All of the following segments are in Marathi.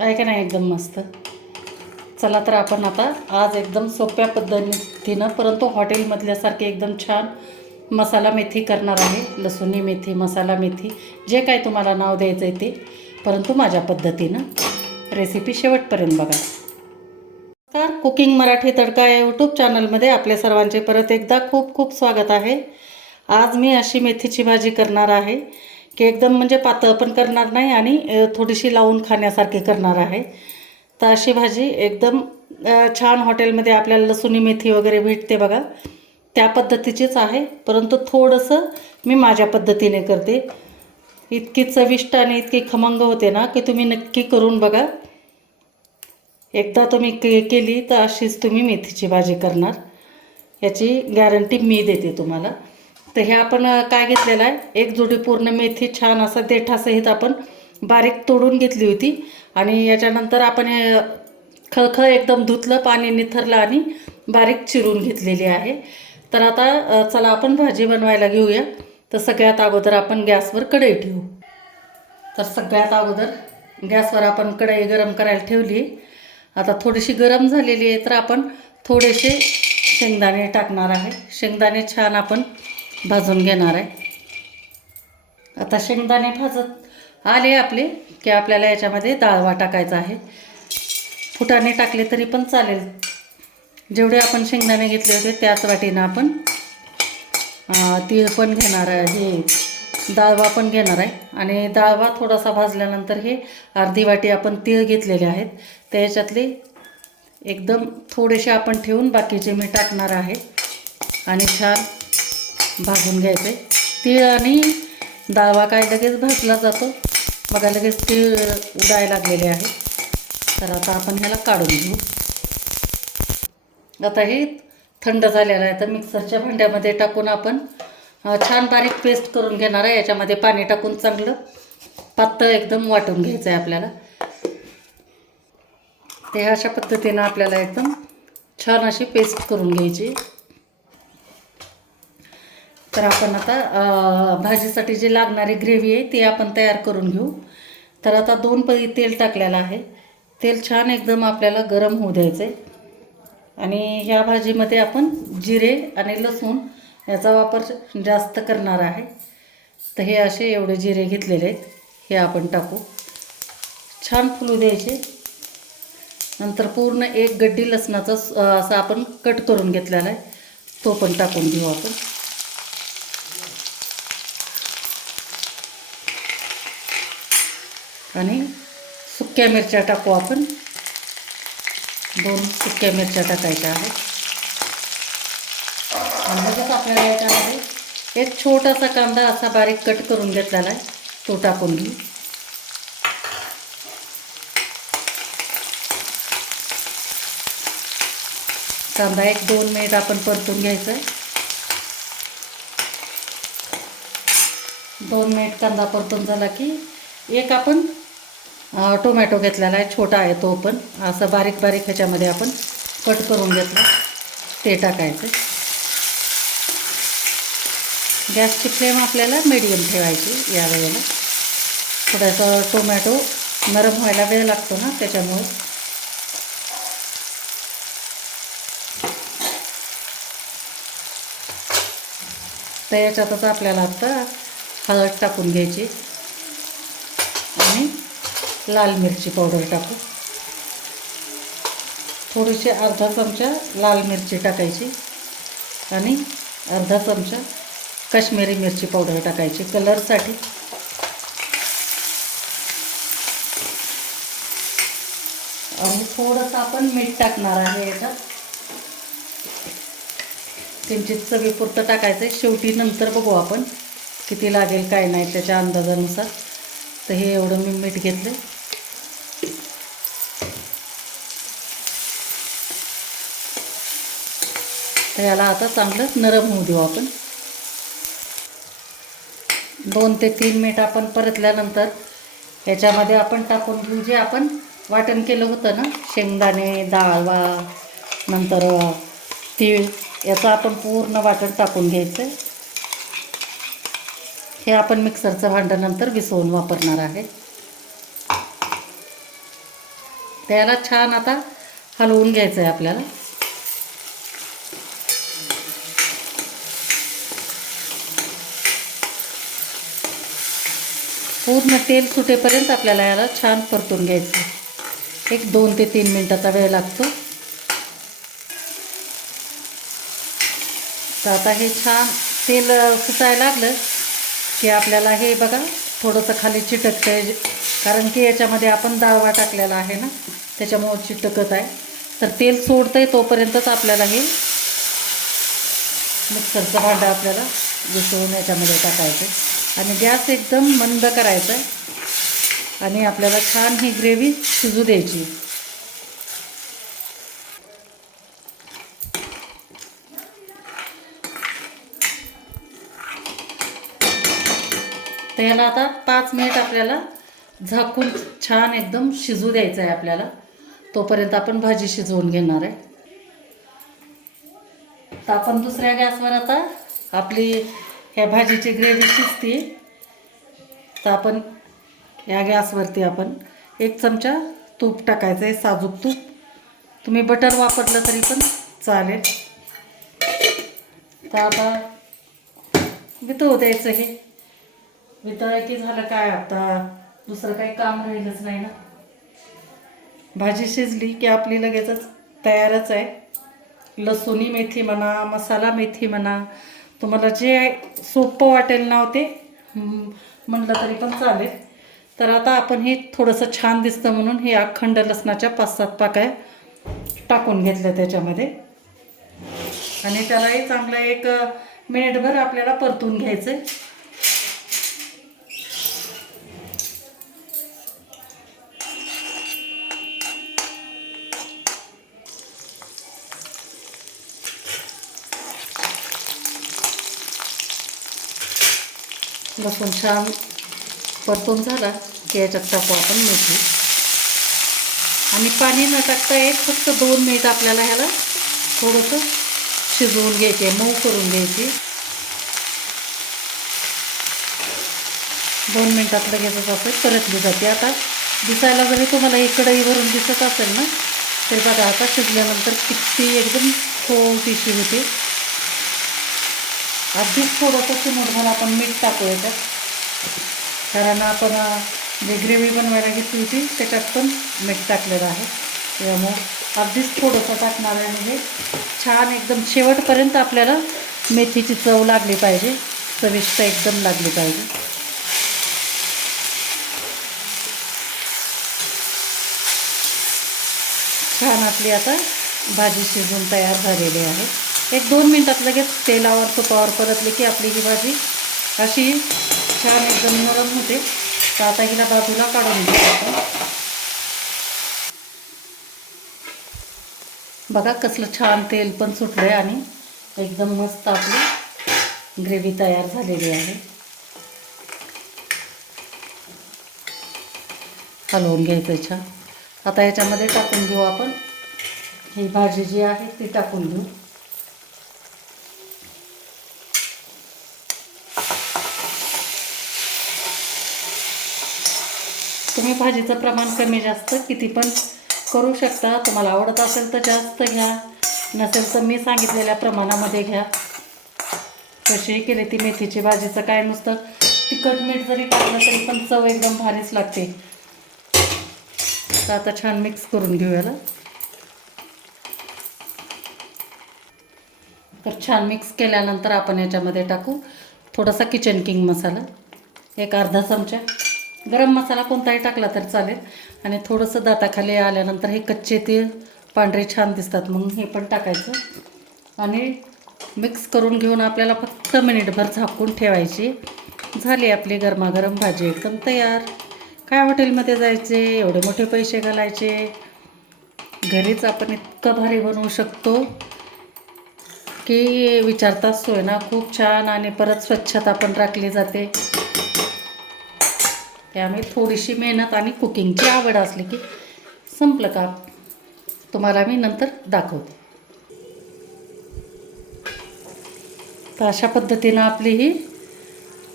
आहे का नाही एकदम मस्त? चला तर आपण आता आज एकदम सोप्या पद्धतीनं परंतु हॉटेलमधल्यासारखे एकदम छान मसाला मेथी करणार आहे. लसुणी मेथी मसाला मेथी जे काय तुम्हाला नाव द्यायचं आहे ते. परंतु माझ्या पद्धतीनं रेसिपी शेवटपर्यंत बघा. नमस्कार कुकिंग मराठी तडका या यूट्यूब चॅनलमध्ये आपल्या सर्वांचे परत एकदा खूप खूप स्वागत आहे. आज मी अशी मेथीची भाजी करणार आहे. की एकदम म्हणजे पातळ पण करणार नाही आणि थोडीशी लावून खाण्यासारखी करणार आहे. तर अशी भाजी एकदम छान हॉटेलमध्ये आपल्याला लसुणी मेथी वगैरे भेटते बघा. त्या पद्धतीचीच आहे. परंतु थोडंसं मी माझ्या पद्धतीने करते. इतकी चविष्ट आणि इतकी खमंग होते ना की तुम्ही नक्की करून बघा. एकदा तुम्ही के केली तर अशीच तुम्ही मेथीची भाजी करणार. याची गॅरंटी मी देते तुम्हाला. तर हे आपण काय घेतलेलं आहे? एक जोडी पूर्ण मेथी छान असं देठासहित आपण बारीक तोडून घेतली होती. आणि याच्यानंतर आपण खळखळ एकदम धुतलं पाणी निथरलं आणि बारीक चिरून घेतलेली आहे. तर आता चला आपण भाजी बनवायला घेऊया. तर सगळ्यात अगोदर आपण गॅसवर कढई ठेवू. तर सगळ्यात अगोदर गॅसवर आपण कढई गरम करायला ठेवली आता थोडीशी गरम झालेली आहे तर आपण थोडेसे शेंगदाणे टाकणार आहे. शेंगदाणे छान आपण भाजून घेणार आहे. आता शेंगदाणे भाजत आले आपले की आपल्याला याच्यामध्ये डाळवा टाकायचा आहे. फुटाणे टाकले तरी पण चालेल. जेवढे आपण शेंगदाणे घेतले होते त्याच वाटीनं आपण तीळ पण घेणार आहे हे डाळवा पण घेणार आहे. आणि डाळवा थोडासा भाजल्यानंतर हे अर्धी वाटी आपण तीळ घेतलेले आहेत. त्याच्यातले एकदम थोडेसे आपण ठेवून बाकीचे मी टाकणार आहे. आणि छान भाजून घ्यायचं आहे तीळ आणि दावा काय लगेच भाजला जातो. बघा लगेच तीळ उडाय लागलेले आहे. तर आता आपण ह्याला काढून घेऊ. आता हे थंड झालेलं आहे. तर मिक्सरच्या भांड्यामध्ये टाकून आपण छान बारीक पेस्ट करून घेणार आहे. याच्यामध्ये पाणी टाकून चांगलं पातळ एकदम वाटून घ्यायचं आहे आपल्याला. ते अशा पद्धतीनं आपल्याला एकदम छान अशी पेस्ट करून घ्यायची. तर आपण आता भाजीसाठी जी लागणारी ग्रेव्ही आहे ती आपण तयार करून घेऊ. तर आता दोन पदी तेल टाकलेलं आहे. तेल छान एकदम आपल्याला गरम होऊ द्यायचं आहे आणि ह्या भाजीमध्ये आपण जिरे आणि लसूण याचा वापर जास्त करणार आहे. तर हे असे एवढे जिरे घेतलेले आहेत. हे आपण टाकू. छान फुलू द्यायचे. नंतर पूर्ण एक गड्डी लसणाचा असं असा आपण कट करून घेतलेला आहे. तो पण टाकून घेऊ आपण. आणि सुक्या मिरच्या टाकू आपण. दोन सुक्या मिरच्या टाकायच्या आहेत. आणि आपल्याला याच्यामध्ये एक छोटासा कांदा असा बारीक कट करून घेतलेला आहे. तो टाकून घेऊ. कांदा एक दोन मिनिट आपण परतून घ्यायचा आहे. दोन मिनिट कांदा परतून झाला की एक आपण टोमॅटो घेतलेला आहे छोटा आहे तो पण. असं बारीक बारीक ह्याच्यामध्ये आपण कट करून घेतला. ते टाकायचं. गॅसची फ्लेम आपल्याला मिडियम ठेवायची या वेळेला. थोडासा टोमॅटो नरम व्हायला वेळ लागतो ना त्याच्यामुळे. तर याच्यातच आपल्याला आता हळद टाकून घ्यायची. लाल मिरची पावडर टाकू. थोडीशी अर्धा चमचा लाल मिरची टाकायची आणि अर्धा चमचा काश्मीरी मिरची पावडर टाकायची कलरसाठी. आणि थोडंसं आपण मीठ टाकणार आहे याच्यात. किंचित चवीपुरतं टाकायचं आहे शेवटी नंतर बघू आपण किती लागेल काय नाही त्याच्या अंदाजानुसार. तर हे एवढं मी मीठ घेतलं तर याला आता चांगलं नरम होऊ देऊ आपण. दोन ते तीन मिनिट आपण परतल्यानंतर याच्यामध्ये आपण टाकून घेऊ जे आपण वाटण केलं होतं ना शेंगदाणे डाळवा नंतर तीळ याचं आपण पूर्ण वाटण टाकून घ्यायचं. हे आपण मिक्सरचं भांडं नंतर विसवून वापरणार आहे. त्याला छान आता हलवून घ्यायचं आहे आपल्याला. पूर्ण तेल सुटेपर्यंत आपल्याला याला छान परतून घ्यायचं एक दोन ते तीन मिनटाचा वेळ लागतो. तर आता हे छान तेल सुटायला लागलं की आपल्याला हे बघा थोडंसं खाली चिटकतं आहे कारण की याच्यामध्ये आपण दाळवा टाकलेला आहे ना त्याच्यामुळं चिटकत आहे. तर तेल सोडतं आहे तोपर्यंतच आपल्याला हे मिक्सरचं भांडं आपल्याला घुसळून याच्यामध्ये टाकायचं आणि गॅस एकदम मंद करायचा आहे. आणि आपल्याला छान ही ग्रेव्ही शिजू द्यायची त्याला आता पाच मिनिट आपल्याला झाकून छान एकदम शिजू द्यायचं आहे आपल्याला. तोपर्यंत आपण भाजी शिजवून घेणार आहे. तर आपण दुसऱ्या गॅसवर आता आपली ह्या भाजीची ग्रेव्ही शिजते तर आपण या गॅसवरती आपण एक चमचा तूप टाकायचं आहे साजूक तूप. तुम्ही बटर वापरलं तरी पण चालेल. तर आता वितळू द्यायचं हे. वितळलं की झालं काय आता? दुसरं काही काम राहिलंच नाही ना. भाजी शिजली की आपली लगेचच तयारच आहे. लसुणी मेथी म्हणा मसाला मेथी म्हणा तुम्हाला जे सोपं वाटेल ना ते म्हणलं तरी पण चालेल. तर आता आपण हे थोडंसं छान दिसतं म्हणून हे अखंड लसणाच्या पाच सात पाकळ्या टाकून घेतल्या त्याच्यामध्ये. आणि त्यालाही चांगलं एक मिनिटभर आपल्याला परतून घ्यायचं लसूण छान परतून झाला की याच्यात टाकू आपण मेथी. आणि पाणी न टाकता एक फक्त दोन मिनिट आपल्याला ह्याला थोडंसं शिजवून घ्यायचे मऊ करून घ्यायची. दोन मिनटात लगेचच असं परतली जाते. आता दिसायला जरी तुम्हाला ही भरून दिसत असेल ना तरी बघा आता शिजल्यानंतर किती एकदम छोटीशी होते. अगदीच थोडंसं चिमूटभर आपण मीठ टाकू याच्यात कारण आपण जे ग्रेव्ही बनवायला घेतली होती त्याच्यात पण मीठ टाकलेलं आहे. त्यामुळं अगदीच थोडंसं टाकणार आहे म्हणजे छान एकदम शेवटपर्यंत आपल्याला मेथीची चव लागली पाहिजे. चविष्ट एकदम लागली पाहिजे. छान आपली आता भाजी शिजून तयार झालेली आहे. एक दोन मिनटात लगेच तेलावर तुपावर परतली की आपली ही भाजी. अशी छान एकदम नरम होते. तर आता हिला बाजूला काढून घेऊ आपण. बघा कसलं छान तेल पण सुटलं आहे आणि एकदम मस्त आपली ग्रेव्ही तयार झालेली आहे. हलवून घ्यायचं छान. आता याच्यामध्ये टाकून घेऊ आपण. ही भाजी जी आहे ती टाकून घेऊ तुम्ही भाजीचं प्रमाण कमी जास्त किती पण करू शकता. तुम्हाला आवडत असेल तर जास्त घ्या. नसेल तर मी सांगितलेल्या प्रमाणामध्ये घ्या. कशी केली ती मेथीची भाजीचं काय नुसतं तिखट मीठ जरी टाकलं तरी पण चव एकदम भारीच लागते. तर आता छान मिक्स करून घेऊयाला तर छान मिक्स केल्यानंतर आपण याच्यामध्ये टाकू थोडासा किचन किंग मसाला. एक अर्धा चमचा. गरम मसाला कोणताही टाकला तर चालेल. आणि थोडंसं दाताखाली आल्यानंतर हे कच्चे तेल पांढरे छान दिसतात. म्हणून हे पण टाकायचं. आणि मिक्स करून घेऊन आपल्याला फक्त मिनिटभर झाकून ठेवायची. झाली आपली गरमागरम भाजी एकदम तयार. काय हॉटेलमध्ये जायचे? एवढे मोठे पैसे घालायचे. घरीच आपण इतकं भारी बनवू शकतो की विचारताच सोय ना. खूप छान आणि परत स्वच्छता पण राखली जाते. त्यामुळे थोडीशी मेहनत आणि कुकिंगची आवड असली की संपलं का तुम्हाला मी नंतर दाखवते. तर अशा पद्धतीनं आपली ही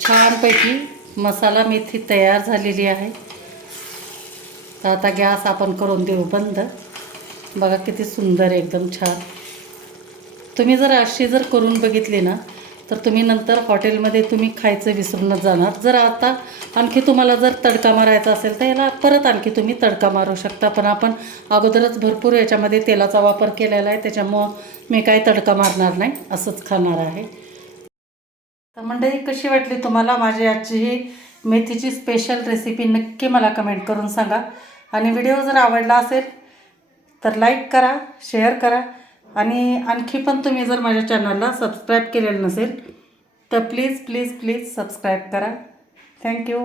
छानपैकी मसाला मेथी तयार झालेली आहे. तर आता गॅस आपण करून देऊ बंद. बघा किती सुंदर एकदम छान. तुम्ही जर अशी जर करून बघितली ना तर तुम्ही नंतर हॉटेलमध्ये तुम्ही खायचं विसरूनच जाणार. जर आता आणखी तुम्हाला जर तडका मारायचा असेल तर याला परत आणखी तुम्ही तडका मारू शकता. पण आपण अगोदरच भरपूर याच्यामध्ये तेलाचा वापर केलेला आहे त्याच्यामुळं मी काही तडका मारणार नाही असंच खाणार आहे. तर मंडळी कशी वाटली तुम्हाला माझी आजची ही मेथीची स्पेशल रेसिपी नक्की मला कमेंट करून सांगा. आणि व्हिडिओ जर आवडला असेल तर लाईक करा शेअर करा. आणि आणखी पण तुम्ही जर माझ्या चॅनलला सबस्क्राईब केलेलं नसेल तर प्लीज प्लीज प्लीज सबस्क्राईब करा. Thank you